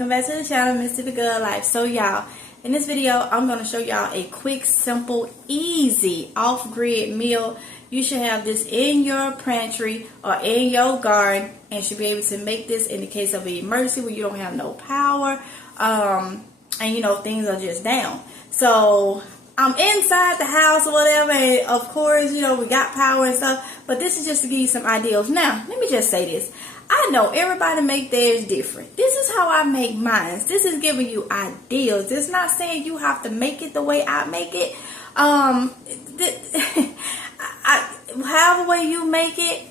welcome back to the channel, Mississippi Good Life. So y'all, in this video I'm going to show y'all a quick, simple, easy off-grid meal. You should have this in your pantry or in your garden and should be able to make this in the case of an emergency where you don't have no power and you know things are just down. So I'm inside the house or whatever, and of course, you know, we got power and stuff, but this is just to give you some ideas. Now, let me just say this. I know everybody make theirs different. This is how I make mine. This is giving you ideas. It's not saying you have to make it the way I make it. However way you make it,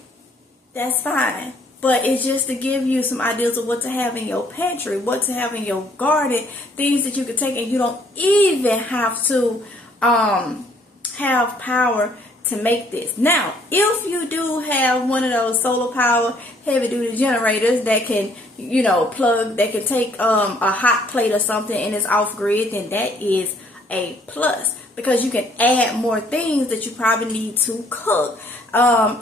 that's fine. But it's just to give you some ideas of what to have in your pantry, what to have in your garden, things that you can take, and you don't even have to have power to make this. Now, if you do have one of those solar power heavy duty generators that can, you know, plug, that can take a hot plate or something and it's off grid, then that is a plus, because you can add more things that you probably need to cook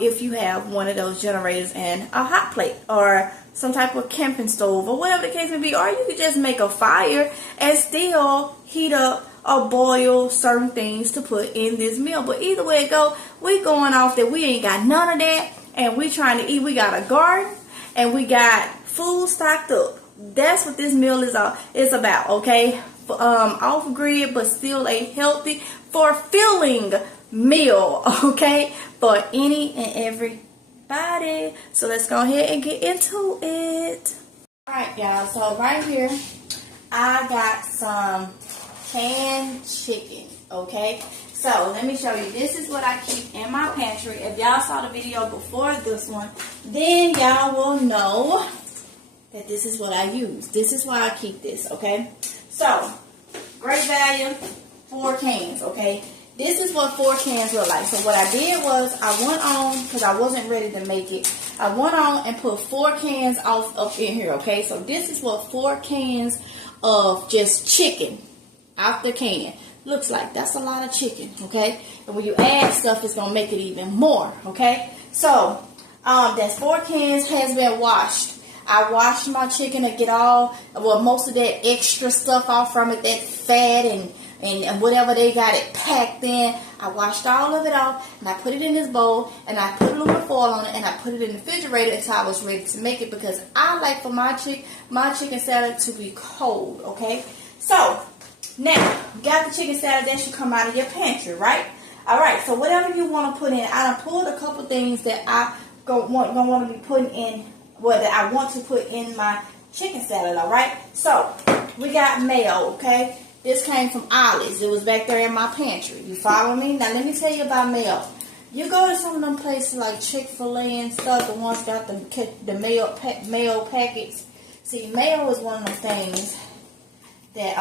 if you have one of those generators and a hot plate or some type of camping stove or whatever the case may be. Or you could just make a fire and still heat up or boil certain things to put in this meal. But either way it go, we going off that we ain't got none of that and we trying to eat. We got a garden and we got food stocked up. That's what this meal is about, okay? Off grid, but still a healthy, fulfilling meal, okay, for any and everybody. So let's go ahead and get into it. All right, y'all. So right here, I got some canned chicken, okay? So let me show you. This is what I keep in my pantry. If y'all saw the video before this one, then y'all will know that this is what I use. This is why I keep this, okay? So, great value, 4 cans, okay? This is what 4 cans look like. So what I did was I went on, because I wasn't ready to make it, I went on and put 4 cans up in here, okay? So this is what 4 cans of just chicken out the can looks like. That's a lot of chicken, okay? And when you add stuff, it's going to make it even more, okay? So that's 4 cans has been washed. I washed my chicken to get most of that extra stuff off from it, that fat and whatever they got it packed in. I washed all of it off and I put it in this bowl and I put aluminum foil on it and I put it in the refrigerator until I was ready to make it, because I like for my chicken salad to be cold, okay? So, now, you got the chicken salad, that should come out of your pantry, right? Alright, so whatever you want to put in, I done pulled a couple things that I want to be putting in, that I want to put in my chicken salad, alright? So, we got mayo, okay? This came from Ollie's. It was back there in my pantry. You follow me? Now, let me tell you about mayo. You go to some of them places like Chick-fil-A and stuff, the ones got the mayo packets. See, mayo is one of those things that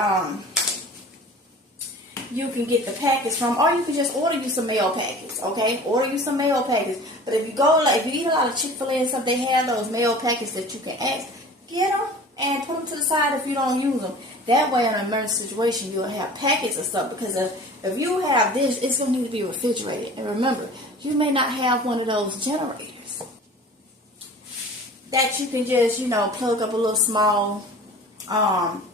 you can get the packets from, or you can just order you some mayo packets, okay? Order you some mayo packets. But if you go, if you eat a lot of Chick-fil-A and stuff, they have those mayo packets that you can ask. Get them and put them to the side if you don't use them. That way, in an emergency situation, you'll have packets of stuff. Because if you have this, it's going to need to be refrigerated. And remember, you may not have one of those generators that you can just, you know, plug up a little small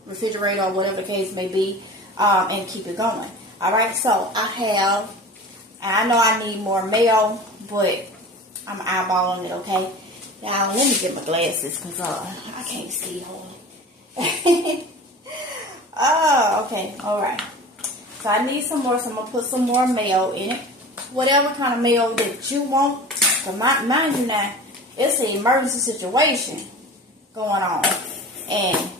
refrigerator or whatever the case may be. And keep it going. Alright, so I know I need more mayo, but I'm eyeballing it, okay? Now, let me get my glasses, because I can't see hardly. Oh, okay, alright. So I need some more, so I'm going to put some more mayo in it. Whatever kind of mayo that you want. But mind you now, it's an emergency situation going on. And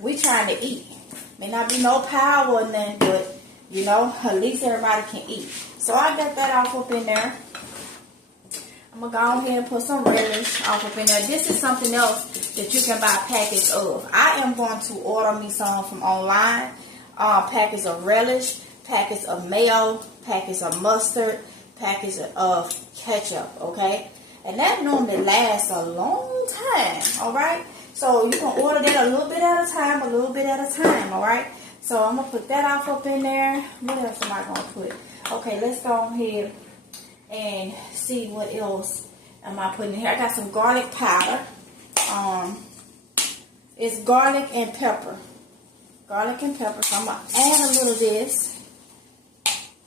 we trying to eat. May not be no power or nothing, but, you know, at least everybody can eat. So I got that off up in there. I'm going to go ahead and put some relish off up in there. This is something else that you can buy packets of. I am going to order me some from online. Packets of relish, packets of mayo, packets of mustard, packets of ketchup, okay? And that normally lasts a long time, alright? So you can order that a little bit at a time, alright? So I'm going to put that off up in there. What else am I going to put? Okay, let's go ahead and see what else am I putting in here. I got some garlic powder. is garlic and pepper. Garlic and pepper. So I'm going to add a little of this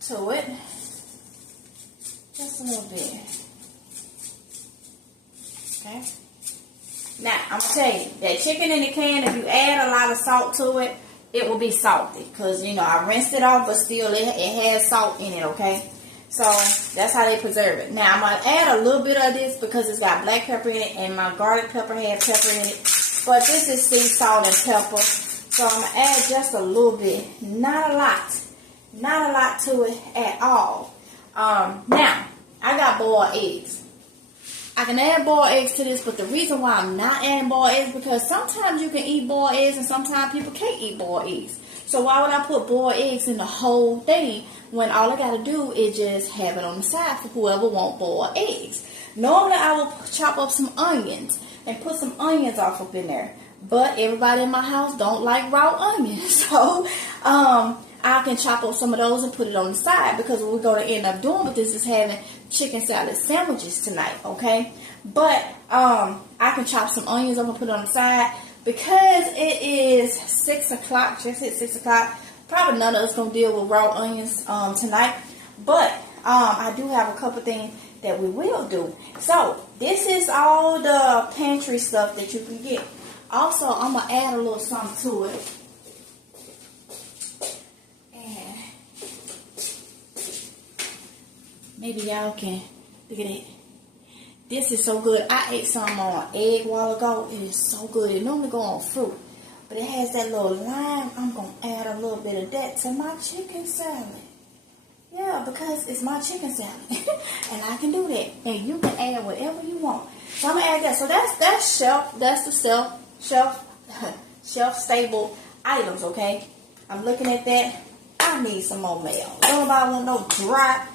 to it. Just a little bit. Okay. Now, I'm going to tell you, that chicken in the can, if you add a lot of salt to it, it will be salty. Because, you know, I rinsed it off, but still it has salt in it, okay? So, that's how they preserve it. Now, I'm going to add a little bit of this because it's got black pepper in it, and my garlic pepper has pepper in it. But this is sea salt and pepper. So, I'm going to add just a little bit. Not a lot. Not a lot to it at all. Now, I got boiled eggs. I can add boiled eggs to this, but the reason why I'm not adding boiled eggs is because sometimes you can eat boiled eggs and sometimes people can't eat boiled eggs. So why would I put boiled eggs in the whole thing when all I got to do is just have it on the side for whoever wants boiled eggs? Normally I will chop up some onions and put some onions off up in there. But everybody in my house don't like raw onions. So I can chop up some of those and put it on the side, because what we're going to end up doing with this is having chicken salad sandwiches tonight, okay? But I can chop some onions up and put it on the side. Because it is 6 o'clock, just hit 6 o'clock, probably none of us going to deal with raw onions tonight. But I do have a couple things that we will do. So this is all the pantry stuff that you can get. Also, I'm going to add a little something to it. And maybe y'all can look at it. This is so good. I ate some on egg a while ago. It is so good. It normally go on fruit, but it has that little lime. I'm going to add a little bit of that to my chicken salad. Yeah, because it's my chicken salad. And I can do that. And you can add whatever you want. So I'm going to add that. So that's the shelf stable items, okay? I'm looking at that. I need some more mayo. Don't nobody want no dry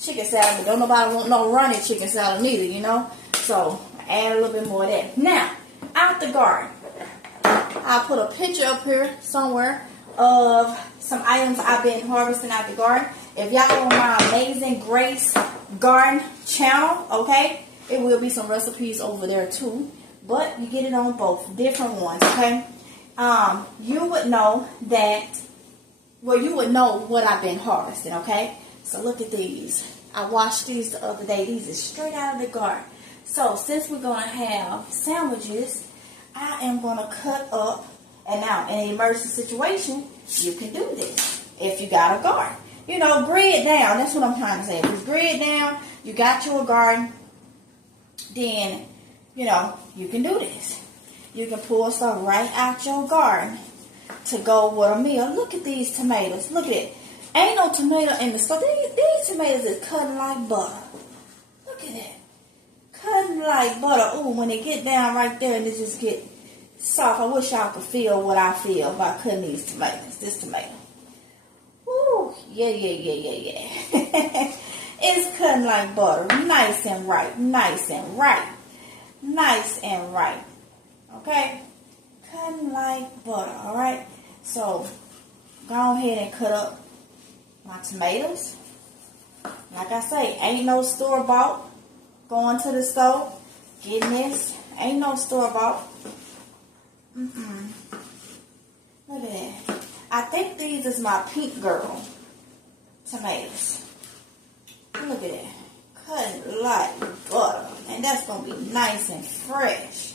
chicken salad, but don't nobody want no runny chicken salad neither, you know. So I add a little bit more of that. Now, out the garden, I'll put a picture up here somewhere of some items I've been harvesting out the garden. If y'all on my Amazing Grace Garden channel, okay, it will be some recipes over there too. But you get it on both different ones, okay. You would know that. Well, you would know what I've been harvesting, okay. So look at these. I washed these the other day. These are straight out of the garden. So since we're going to have sandwiches, I am going to cut up. And now, in an emergency situation, you can do this if you got a garden. You know, grid down. That's what I'm trying to say. If it's grid down, you got your garden, then, you know, you can do this. You can pull stuff right out your garden to go with a meal. Look at these tomatoes. Look at it. Ain't no tomato in the store. These tomatoes is cutting like butter. Look at that. Cutting like butter. Ooh, when they get down right there and they just get soft. I wish y'all could feel what I feel by cutting these tomatoes. This tomato. Ooh, yeah. It's cutting like butter. Nice and right. Nice and right. Nice and right. Okay? Cutting like butter. Alright? So, go ahead and cut up my tomatoes. Like I say, ain't no store-bought. Going to the store, getting this. Ain't no store-bought. Look at that. I think these is my pink girl tomatoes. Look at that. Cutting like butter. And that's going to be nice and fresh.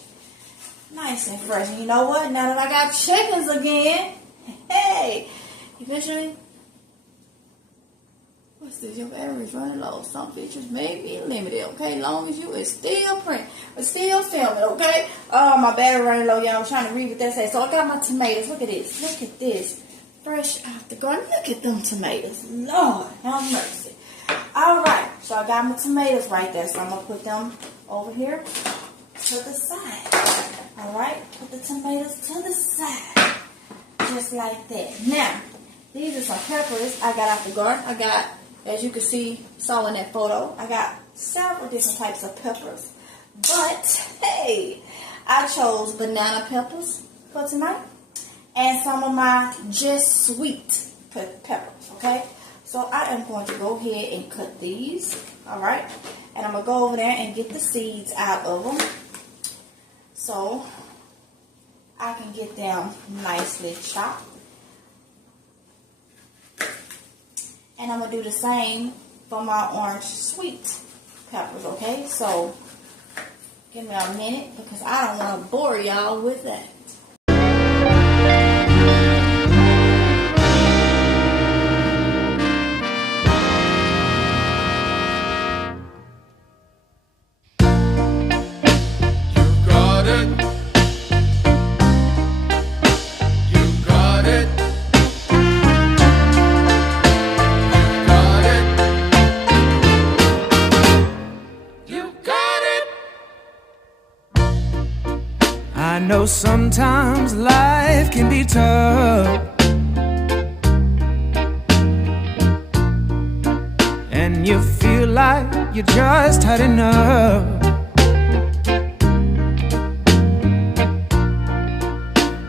Nice and fresh. And you know what? Now that I got chickens again, hey, eventually, what's this? Your battery is running low. Some features may be limited, okay? Long as you is still print, but still filming, okay? My battery running low, y'all. I'm trying to read what that says. So I got my tomatoes. Look at this. Look at this. Fresh out the garden. Look at them tomatoes. Lord, have mercy. All right. So I got my tomatoes right there. So I'm going to put them over here to the side. All right. Put the tomatoes to the side. Just like that. Now, these are some peppers I got out the garden. I got, as you can see, saw in that photo, I got several different types of peppers. But, hey, I chose banana peppers for tonight. And some of my just sweet peppers, okay? So I am going to go ahead and cut these, all right? And I'm going to go over there and get the seeds out of them. So, I can get them nicely chopped. And I'm going to do the same for my orange sweet peppers, okay? So, give me a minute because I don't want to bore y'all with that. I know sometimes life can be tough, and you feel like you just had enough.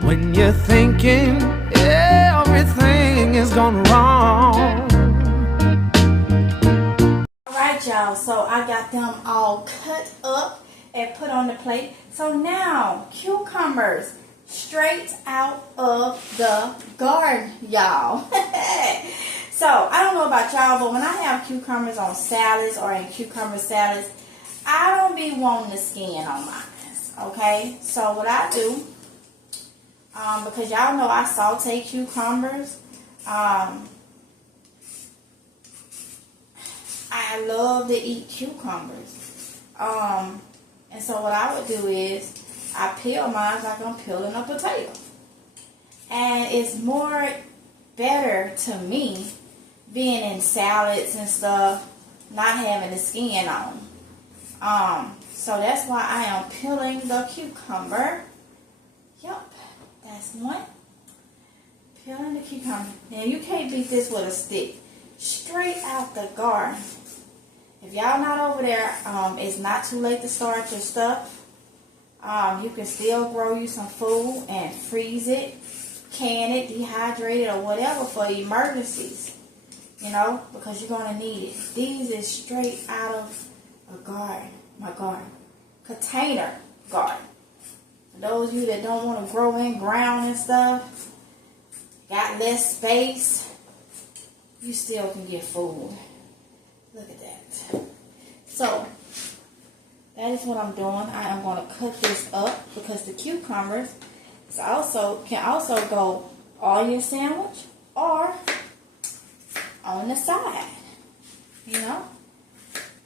When you're thinking everything is gone wrong. Alright y'all, so I got them all cut up and put on the plate. So now, cucumbers, straight out of the garden, y'all. So, I don't know about y'all, but when I have cucumbers on salads or in cucumber salads, I don't be wanting the skin on mine, okay? So, what I do, because y'all know I saute cucumbers, I love to eat cucumbers. And so what I would do is I peel mine like I'm peeling a potato. And it's more better to me being in salads and stuff, not having the skin on. So that's why I am peeling the cucumber. Yep, that's one. Peeling the cucumber. Now you can't beat this with a stick. Straight out the garden. If y'all not over there, it's not too late to start your stuff. You can still grow you some food and freeze it, can it, dehydrate it, or whatever for emergencies. You know, because you're going to need it. These is straight out of a garden, my garden. Container garden. For those of you that don't want to grow in ground and stuff, got less space, you still can get food. Look at that. So, that is what I'm doing. I am going to cut this up because the cucumbers can also go on your sandwich or on the side. You know?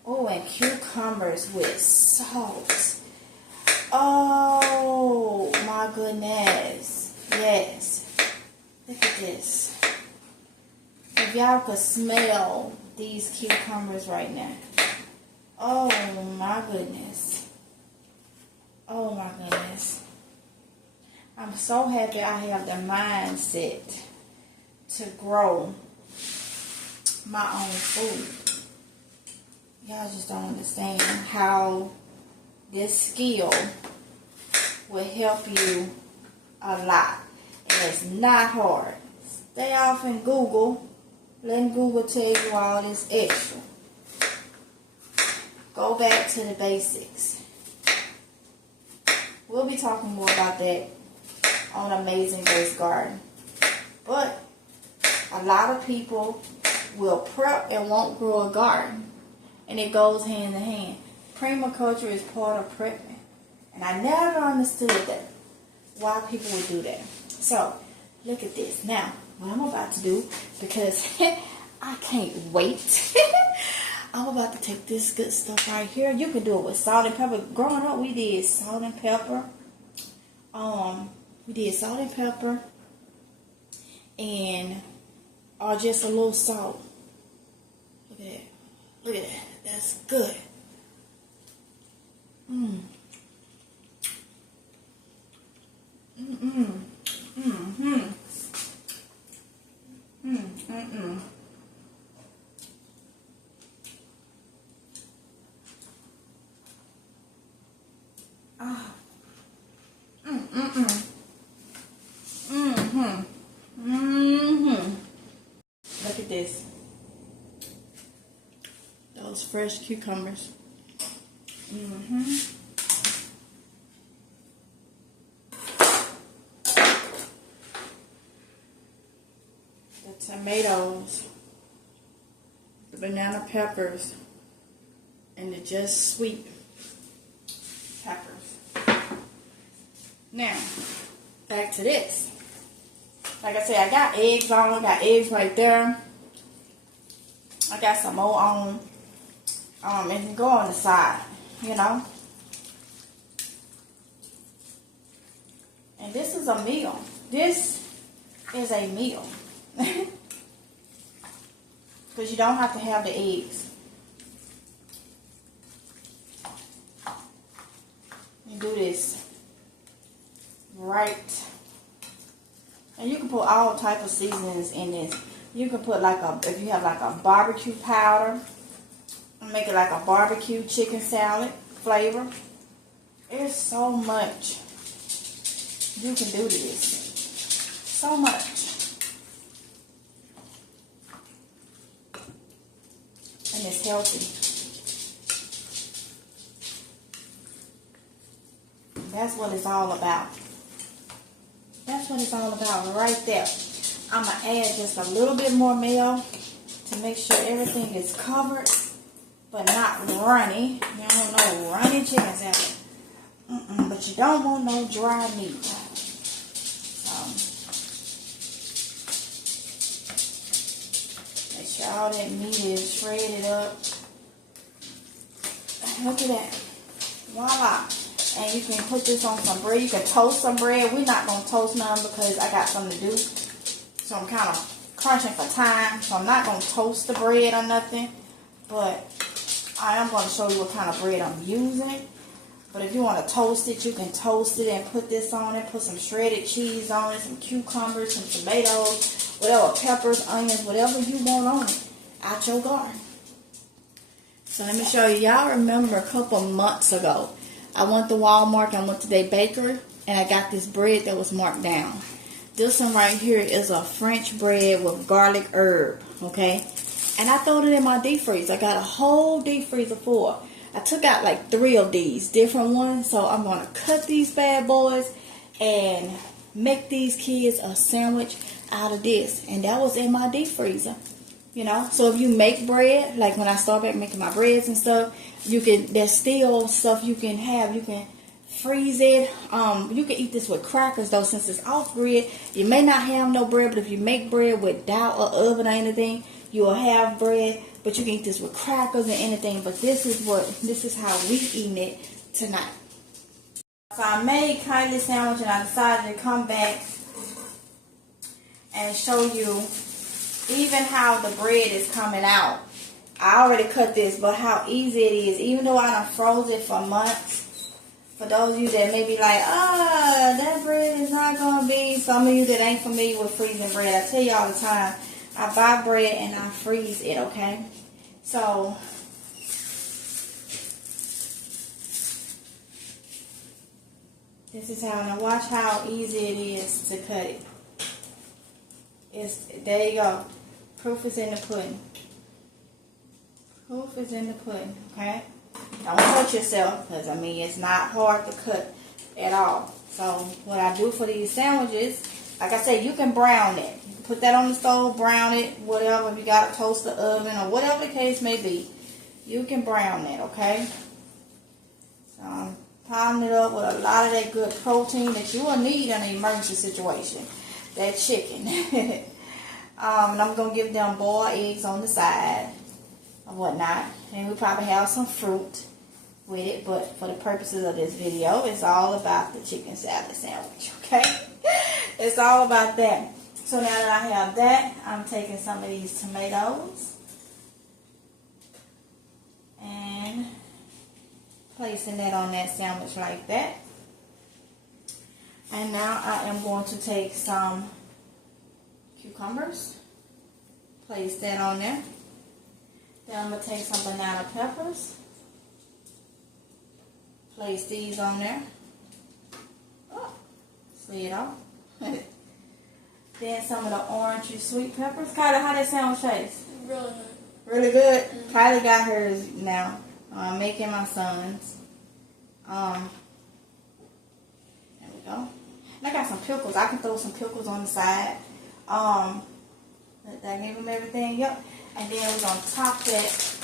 Oh, and cucumbers with salt. Oh, my goodness. Yes. Look at this. If y'all could smell these cucumbers right now. Oh my goodness. Oh my goodness. I'm so happy I have the mindset to grow my own food. Y'all just don't understand how this skill will help you a lot. And it's not hard. Stay off in Google. Let Google tell you all this extra. Go back to the basics. We'll be talking more about that on Amazing Grace Garden. But a lot of people will prep and won't grow a garden. And it goes hand in hand. Permaculture is part of prepping. And I never understood that. Why people would do that. So, look at this. Now, what I'm about to do, because I can't wait. I'm about to take this good stuff right here. You can do it with salt and pepper. Growing up, we did salt and pepper. We did salt and pepper. And just a little salt. Look at that. Look at that. That's good. Look at this. Those fresh cucumbers. the tomatoes, the banana peppers, and the just sweet peppers. Now, back to this. Like I said, I got eggs on. Got eggs right there. I got some more on. And can go on the side, you know. And this is a meal. This is a meal. Because you don't have to have the eggs. You do this right. And you can put all type of seasonings in this. You can put like if you have like a barbecue powder, make it like a barbecue chicken salad flavor. There's so much you can do to this. So much. And it's healthy. That's what it's all about. That's what it's all about right there. I'm going to add just a little bit more mayo to make sure everything is covered, but not runny. You don't want no runny chicken salad. But you don't want no dry meat. Make sure all that meat is shredded up. Look at that. Voila. And you can put this on some bread. You can toast some bread. We're not going to toast none because I got something to do. So I'm kind of crunching for time. So I'm not going to toast the bread or nothing. But I am going to show you what kind of bread I'm using. But if you want to toast it, you can toast it and put this on it. Put some shredded cheese on it, some cucumbers, some tomatoes, whatever, peppers, onions, whatever you want on it, out your garden. So let me show you. Y'all remember a couple months ago, I went to Walmart, I went to their bakery, and I got this bread that was marked down. This one right here is a French bread with garlic herb, okay? And I throw it in my deep freeze. I got a whole deep freezer full. I took out like 3 of these different ones, so I'm going to cut these bad boys and make these kids a sandwich out of this. And that was in my deep freezer, you know. So if you make bread, like when I start back making my breads and stuff, you can, there's still stuff you can have. You can freeze it. You can eat this with crackers though, since it's off grid. You may not have no bread, but if you make bread without an oven or anything, you will have bread. But you can eat this with crackers and anything. But this is how we eating it tonight. So I made Kylie's sandwich and I decided to come back and show you even how the bread is coming out. I already cut this, but how easy it is. Even though I done froze it for months. For those of you that may be like, that bread is not going to be. Some of you that ain't familiar with freezing bread, I tell you all the time, I buy bread and I freeze it, okay? So, this is how, now watch how easy it is to cut it. There you go. Proof is in the pudding. Proof is in the pudding, okay? Don't hurt yourself, because, I mean, it's not hard to cut at all. So, what I do for these sandwiches, like I said, you can brown it. You can put that on the stove, brown it, whatever. If you got a toaster oven or whatever the case may be, you can brown it, okay? So, I'm piling it up with a lot of that good protein that you will need in an emergency situation. That chicken. And I'm going to give them boiled eggs on the side or whatnot. And we probably have some fruit with it. But for the purposes of this video, it's all about the chicken salad sandwich, okay? It's all about that. So now that I have that, I'm taking some of these tomatoes and placing that on that sandwich like that. And now I am going to take some cucumbers, place that on there. Then I'm going to take some banana peppers, place these on there. Oh, see it off. Then some of the orangey sweet peppers. Kylie, how that sandwich taste? Really good. Really good? Mm-hmm. Kylie got hers now. I'm making my son's. There we go. And I got some pickles. I can throw some pickles on the side. Did I give them everything? Yep. And then we're going to top that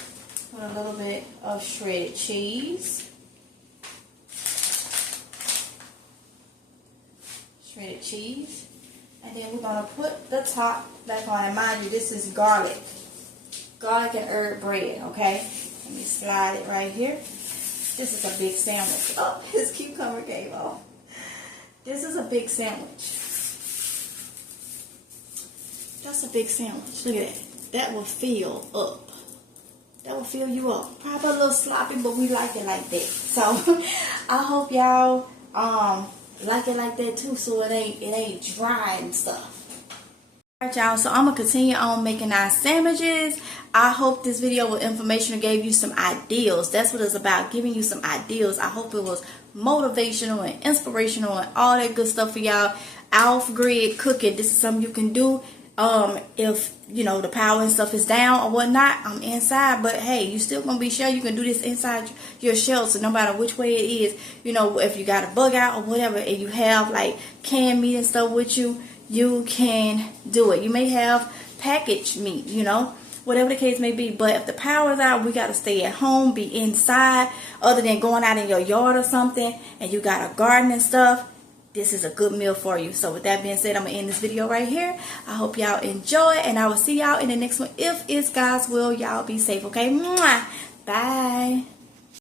with a little bit of shredded cheese. Shredded cheese. And then we're going to put the top back on. And mind you, this is garlic. Garlic and herb bread, okay? Let me slide it right here. This is a big sandwich. Oh, his cucumber came off. This is a big sandwich. That's a big sandwich. Look at that. That will fill up. That will fill you up. Probably a little sloppy, but we like it like that. So I hope y'all like it like that too, so it ain't dry and stuff. Alright y'all, so I'm gonna continue on making our sandwiches. I hope this video with information gave you some ideas. That's what it's about, giving you some ideas. I hope it was motivational and inspirational and all that good stuff for y'all. Off-grid cooking. This is something you can do if you know the power and stuff is down or whatnot. I'm inside, but hey, you still gonna be sure you can do this inside your shell. So no matter which way it is, you know, if you got a bug out or whatever, and you have like canned meat and stuff with you, you can do it. You may have packaged meat, you know, whatever the case may be. But if the power's out, we got to stay at home, be inside, other than going out in your yard or something, and you got a garden and stuff. This is a good meal for you. So with that being said, I'm going to end this video right here. I hope y'all enjoy, and I will see y'all in the next one. If it's God's will, y'all be safe, okay? Mwah! Bye.